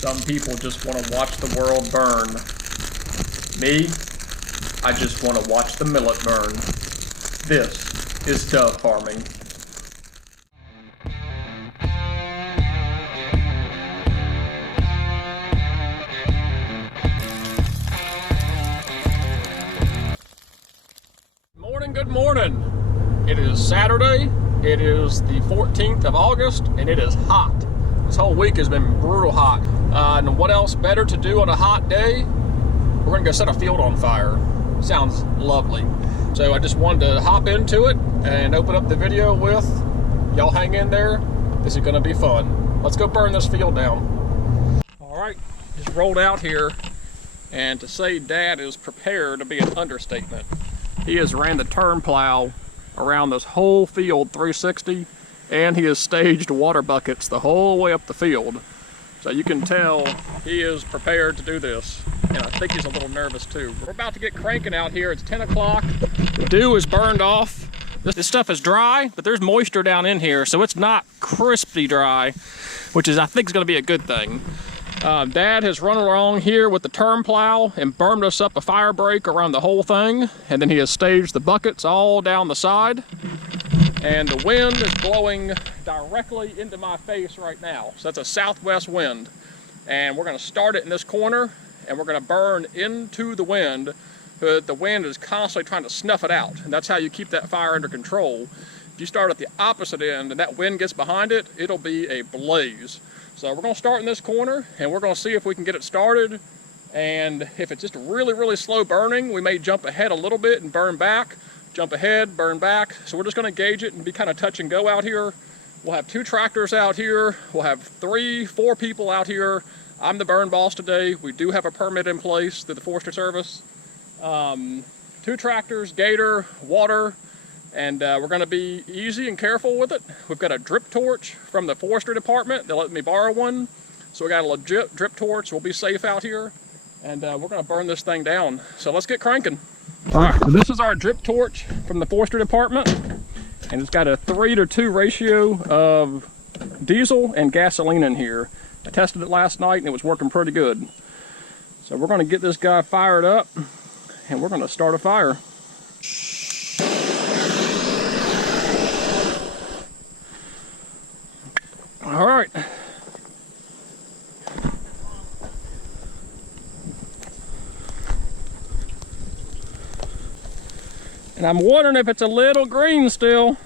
Some people just want to watch the world burn. Me, I just want to watch the millet burn. This is dove farming. Good morning. It is Saturday. It is the 14th of August and it is hot. This whole week has been brutal hot. And what else better to do on a hot day? We're gonna go set a field on fire. Sounds lovely. So I just wanted to hop into it and open up the video with y'all. Hang in there. This is gonna be fun. Let's go burn this field down. All right, just rolled out here, and to say Dad is prepared to be an understatement. He has ran the turn plow around this whole field 360, and he has staged water buckets the whole way up the field. So you can tell he is prepared to do this. And I think he's a little nervous too. We're about to get cranking out here. It's 10 o'clock. The dew is burned off. This stuff is dry, but there's moisture down in here, so it's not crispy dry, which is, I think, is gonna be a good thing. Dad has run along here with the turn plow and burned us up a fire break around the whole thing, and then he has staged the buckets all down the side, and the wind is blowing directly into my face right now. So that's a southwest wind, and we're going to start it in this corner, and we're going to burn into the wind, but the wind is constantly trying to snuff it out, and that's how you keep that fire under control. If you start at the opposite end and that wind gets behind it, it'll be a blaze. So we're going to start in this corner, and we're going to see if we can get it started. And if it's just really, really slow burning, we may jump ahead a little bit and burn back, jump ahead, burn back. So we're just going to gauge it and be kind of touch and go out here. We'll have 2 tractors out here. We'll have 3, 4 people out here. I'm the burn boss today. We do have a permit in place through the Forestry Service. 2 tractors, gator, water. And we're going to be easy and careful with it. We've got a drip torch from the forestry department. They let me borrow one. So we got a legit drip torch. We'll be safe out here. And we're going to burn this thing down. So let's get cranking. All right, so this is our drip torch from the forestry department. And it's got a 3-to-2 ratio of diesel and gasoline in here. I tested it last night and it was working pretty good. So we're going to get this guy fired up and we're going to start a fire. All right. And I'm wondering if it's a little green still.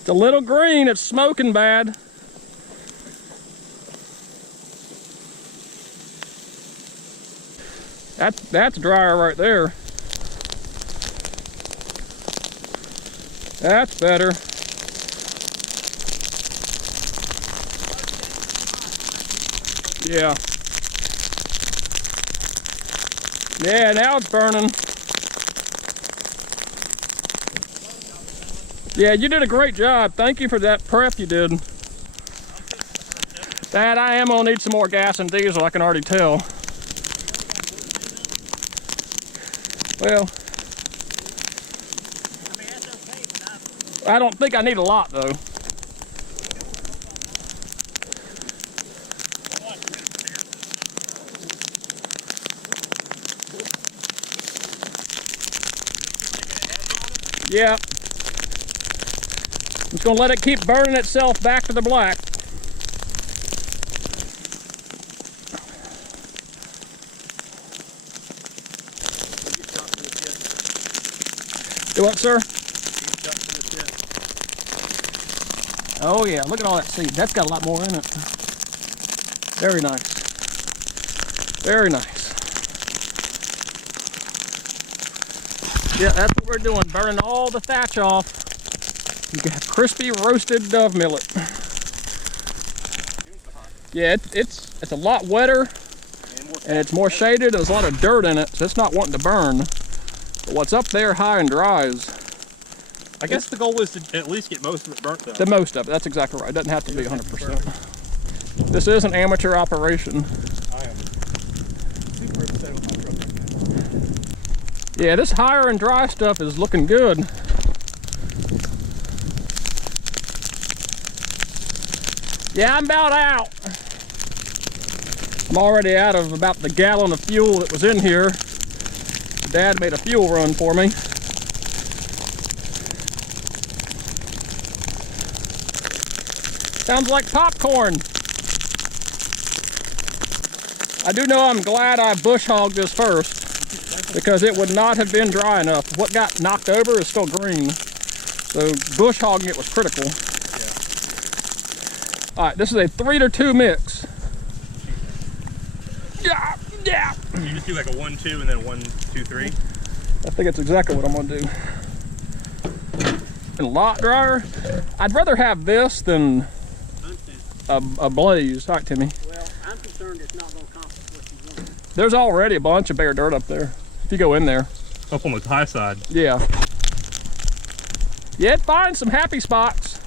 It's a little green, it's smoking bad. That's drier right there. That's better. Yeah. Yeah, now it's burning. Yeah, you did a great job. Thank you for that prep you did. Dad, I am gonna need some more gas and diesel, I can already tell. Well, I don't think I need a lot though. Yeah. I'm just gonna let it keep burning itself back to the black. Do what, sir? Oh yeah, look at all that seed. That's got a lot more in it. Very nice. Very nice. Yeah, that's what we're doing, burning all the thatch off. You can have crispy roasted dove millet. Yeah, it's a lot wetter, and it's more shaded. There's a lot of dirt in it, so it's not wanting to burn. But what's up there high and dries. I guess the goal is to at least get most of it burnt though. The most of it, that's exactly right. It doesn't have to be 100%. This is an amateur operation. I am super upset with my truck right now. Yeah, this higher and dry stuff is looking good. Yeah, I'm about out. I'm already out of about the gallon of fuel that was in here. Dad made a fuel run for me. Sounds like popcorn. I do know I'm glad I bush hogged this first because it would not have been dry enough. What got knocked over is still green. So bush hogging it was critical. Yeah. All right, this is a 3-to-2 mix. Yeah, yeah. You just do like a 1-2 and then 1-2-3? I think it's exactly what I'm gonna do. And a lot drier. I'd rather have this than a blaze. All right, Timmy. Well, I'm concerned it's not gonna accomplish what you want. There's already a bunch of bare dirt up there. If you go in there. Up on the high side. Yeah. Yeah, it finds some happy spots.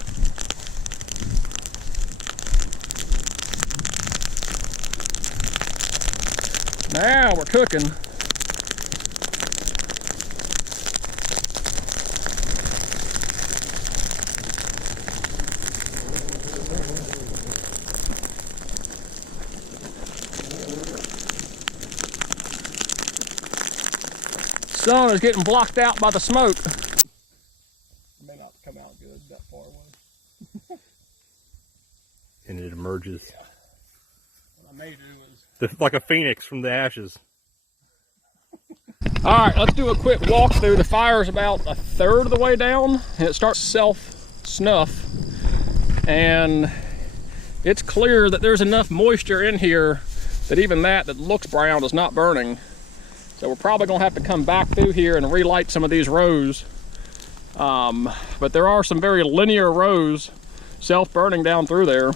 Now we're cooking. Sun is getting blocked out by the smoke. May not come out good that far away. And it emerges. Yeah. What I may do is... Like a phoenix from the ashes. All right, let's do a quick walkthrough. The fire's about 1/3 of the way down, and it starts self-snuff. And it's clear that there's enough moisture in here that even that looks brown is not burning. So we're probably gonna have to come back through here and relight some of these rows. But there are some very linear rows self-burning down through there.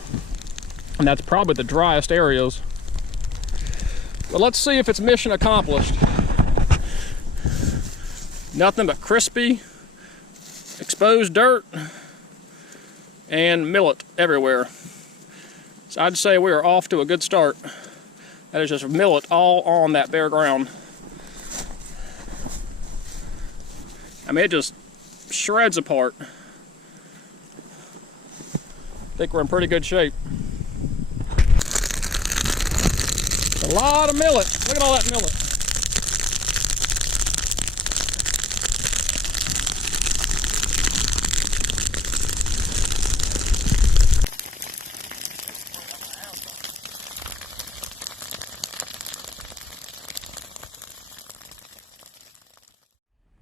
And that's probably the driest areas. But let's see if it's mission accomplished. Nothing but crispy, exposed dirt, and millet everywhere. So I'd say we are off to a good start. That is just millet all on that bare ground. I mean, it just shreds apart. I think we're in pretty good shape. A lot of millet. Look at all that millet.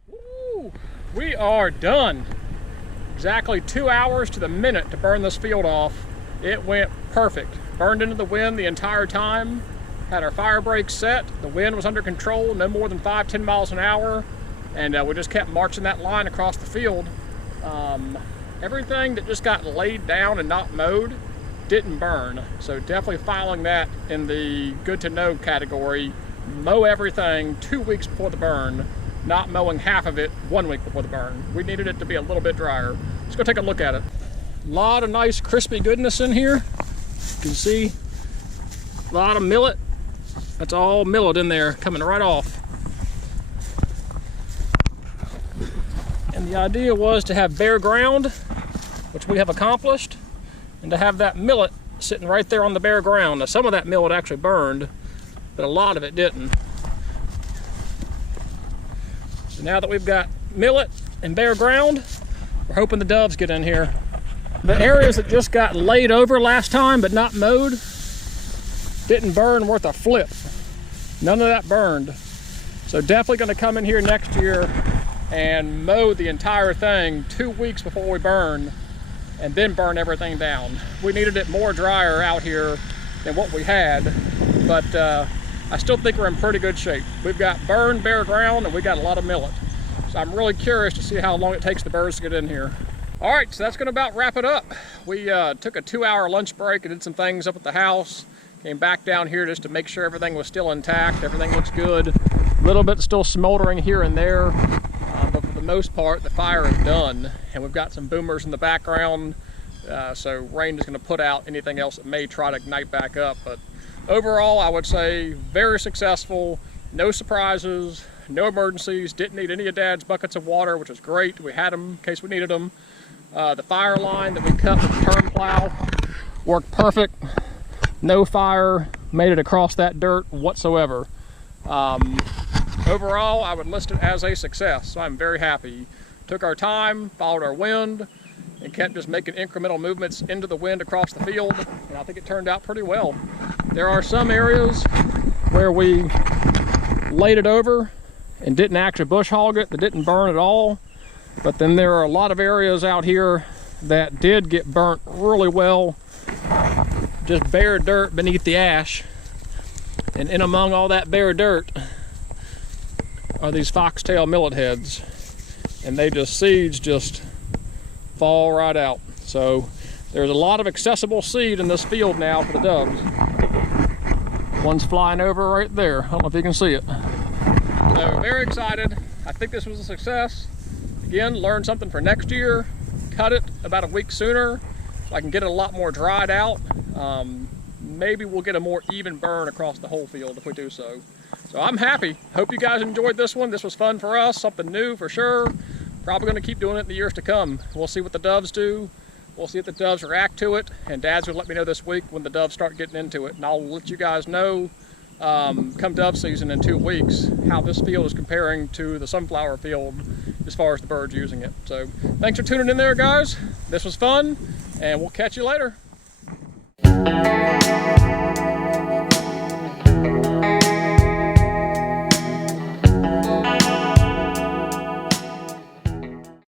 Woo! We are done. Exactly 2 hours to the minute to burn this field off. It went perfect. Burned into the wind the entire time. Had our fire brakes set. The wind was under control, no more than 5-10 miles an hour. And we just kept marching that line across the field. Everything that just got laid down and not mowed didn't burn. So definitely filing that in the good to know category. Mow everything 2 weeks before the burn, not mowing half of it 1 week before the burn. We needed it to be a little bit drier. Let's go take a look at it. A lot of nice crispy goodness in here. You can see a lot of millet. That's all millet in there, coming right off. And the idea was to have bare ground, which we have accomplished, and to have that millet sitting right there on the bare ground. Now, some of that millet actually burned, but a lot of it didn't. So now that we've got millet and bare ground, we're hoping the doves get in here. The areas that just got laid over last time but not mowed didn't burn worth a flip. None of that burned. So definitely going to come in here next year and mow the entire thing 2 weeks before we burn, and then burn everything down. We needed it more drier out here than what we had, but I still think we're in pretty good shape. We've got burned bare ground and we got a lot of millet. So I'm really curious to see how long it takes the birds to get in here. All right, so that's gonna about wrap it up. We took a 2-hour lunch break and did some things up at the house. Came back down here just to make sure everything was still intact. Everything looks good. A little bit still smoldering here and there, but for the most part, the fire is done. And we've got some boomers in the background, so rain is gonna put out anything else that may try to ignite back up. But overall, I would say very successful. No surprises, no emergencies. Didn't need any of Dad's buckets of water, which was great. We had them in case we needed them. The fire line that we cut with the turn plow Worked perfect, no fire, made it across that dirt whatsoever. Overall, I would list it as a success, so I'm very happy. Took our time, followed our wind, and kept just making incremental movements into the wind across the field, and I think it turned out pretty well. There are some areas where we laid it over and didn't actually bush hog it, that didn't burn at all, but then there are a lot of areas out here that did get burnt really well, just bare dirt beneath the ash, and in among all that bare dirt are these foxtail millet heads, and seeds just fall right out. So there's a lot of accessible seed in this field now for the doves. One's flying over right there. I don't know if you can see it. So very excited. I think this was a success. Again, learned something for next year. Cut it about a week sooner so I can get it a lot more dried out. Maybe we'll get a more even burn across the whole field if we do so. So I'm happy. Hope you guys enjoyed this one. This was fun for us, something new for sure. Probably going to keep doing it in the years to come. We'll see what the doves do. We'll see if the doves react to it. And Dad's going to let me know this week when the doves start getting into it. And I'll let you guys know come dove season in 2 weeks how this field is comparing to the sunflower field as far as the birds using it. So thanks for tuning in there, guys. This was fun, and we'll catch you later.